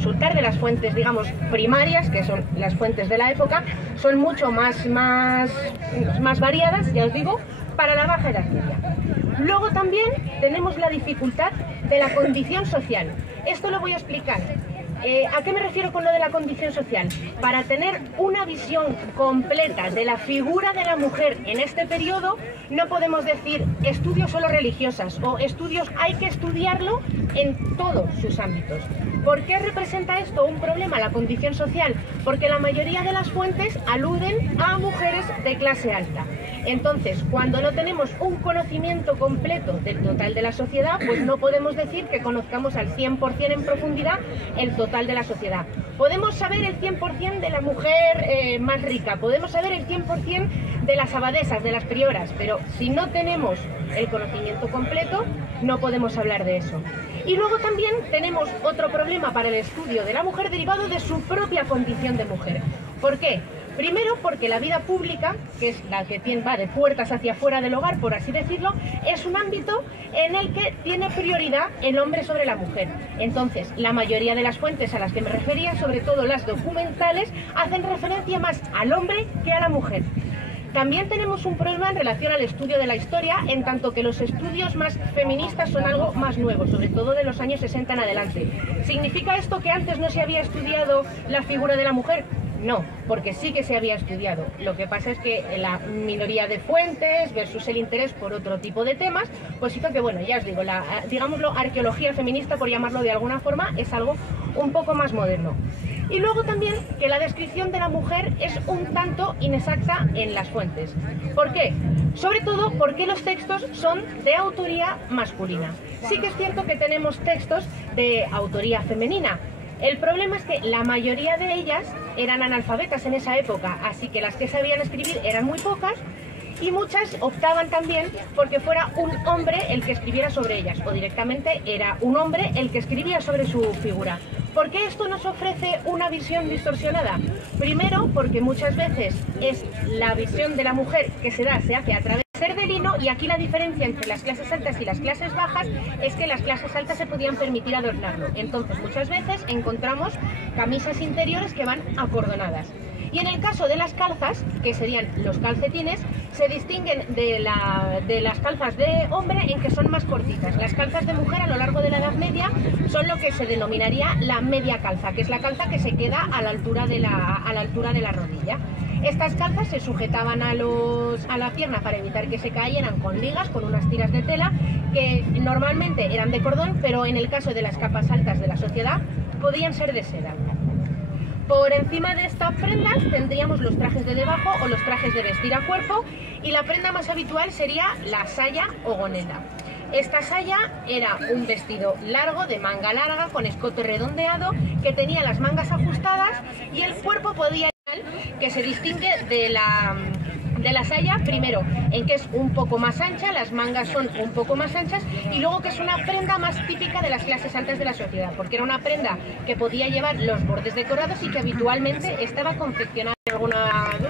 consultar de las fuentes, digamos, primarias, que son las fuentes de la época, son mucho más variadas, ya os digo, para la baja Edad Media. Luego también tenemos la dificultad de la condición social. Esto lo voy a explicar. ¿A qué me refiero con lo de la condición social? Para tener una visión completa de la figura de la mujer en este periodo, no podemos decir estudios solo religiosas o estudios, hay que estudiarlo en todos sus ámbitos. ¿Por qué representa esto un problema, la condición social? Porque la mayoría de las fuentes aluden a mujeres de clase alta. Entonces, cuando no tenemos un conocimiento completo del total de la sociedad, pues no podemos decir que conozcamos al 100% en profundidad el total de la sociedad. Podemos saber el 100% de la mujer más rica, podemos saber el 100% de las abadesas, de las prioras, pero si no tenemos el conocimiento completo, no podemos hablar de eso. Y luego también tenemos otro problema para el estudio de la mujer derivado de su propia condición de mujer. ¿Por qué? Primero, porque la vida pública, que es la que va de puertas hacia afuera del hogar, por así decirlo, es un ámbito en el que tiene prioridad el hombre sobre la mujer. Entonces, la mayoría de las fuentes a las que me refería, sobre todo las documentales, hacen referencia más al hombre que a la mujer. También tenemos un problema en relación al estudio de la historia, en tanto que los estudios más feministas son algo más nuevo, sobre todo de los años 60 en adelante. ¿Significa esto que antes no se había estudiado la figura de la mujer? No, porque sí que se había estudiado. Lo que pasa es que la minoría de fuentes versus el interés por otro tipo de temas, pues hizo que, bueno, ya os digo, la, digámoslo, arqueología feminista, por llamarlo de alguna forma, es algo un poco más moderno. Y luego también que la descripción de la mujer es un tanto inexacta en las fuentes. ¿Por qué? Sobre todo porque los textos son de autoría masculina. Sí que es cierto que tenemos textos de autoría femenina. El problema es que la mayoría de ellas eran analfabetas en esa época, así que las que sabían escribir eran muy pocas y muchas optaban también porque fuera un hombre el que escribiera sobre ellas o directamente era un hombre el que escribía sobre su figura. ¿Por qué esto nos ofrece una visión distorsionada? Primero, porque muchas veces es la visión de la mujer que se hace a través de ser de lino, y aquí la diferencia entre las clases altas y las clases bajas es que las clases altas se podían permitir adornarlo. Entonces, muchas veces encontramos camisas interiores que van acordonadas. Y en el caso de las calzas, que serían los calcetines, se distinguen de las calzas de hombre en que son más cortitas. Las calzas de mujer a lo largo de la Edad Media son lo que se denominaría la media calza, que es la calza que se queda a la altura de la rodilla. Estas calzas se sujetaban a la pierna para evitar que se cayeran con ligas, con unas tiras de tela, que normalmente eran de cordón, pero en el caso de las capas altas de la sociedad podían ser de seda. Por encima de estas prendas tendríamos los trajes de debajo o los trajes de vestir a cuerpo, y la prenda más habitual sería la saya o gonela. Esta saya era un vestido largo, de manga larga, con escote redondeado, que tenía las mangas ajustadas y el cuerpo podía que se distingue de la saya, primero, en que es un poco más ancha, las mangas son un poco más anchas, y luego que es una prenda más típica de las clases altas de la sociedad, porque era una prenda que podía llevar los bordes decorados y que habitualmente estaba confeccionada. ¿Alguna duda?